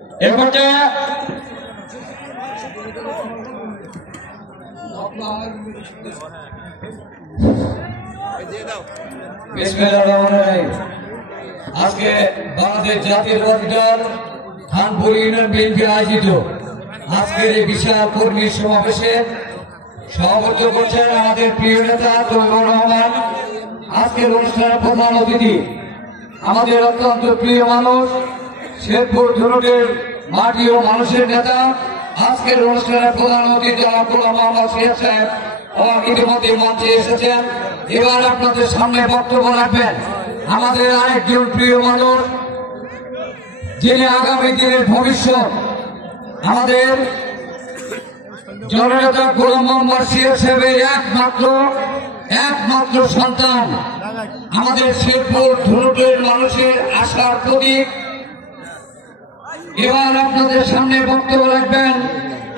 এ পর্যায়ে আজকে বাংলাদেশ জাতীয়তাবাদী দল খানপুর ইউনিয়ন বিএনপি আয়োজিত আজকের এই বিশাল কর্মী সমাবেশে সভাপতিত্ব করছেন আমাদের প্রিয় নেতা তৈমুর রহমান। আজকের অনুষ্ঠানের প্রধান অতিথি আমাদের অত্যন্ত প্রিয় মানুষ, শেরপুর ধুনটের মাটি ও মানুষের নেতা। আজকের অনুষ্ঠানের প্রধান অতিথি আব্দুল্লাহ মোহাম্মদ সিরাজ সাহেব ইতিমধ্যে মঞ্চে এসেছেন। এবার আপনাদের সামনে বক্তব্য রাখবেন আমাদের আরেকজন প্রিয় মানুষ, যিনি আগামী দিনের ভবিষ্যৎ, আমাদের জননেতা গোলাম মোহাম্মদ সিরাজ সাহেবের একমাত্র সন্তান, আমাদের শেরপুর ধুনটের মানুষের আশার প্রতীক। এবার আপনাদের সামনে বক্তব্য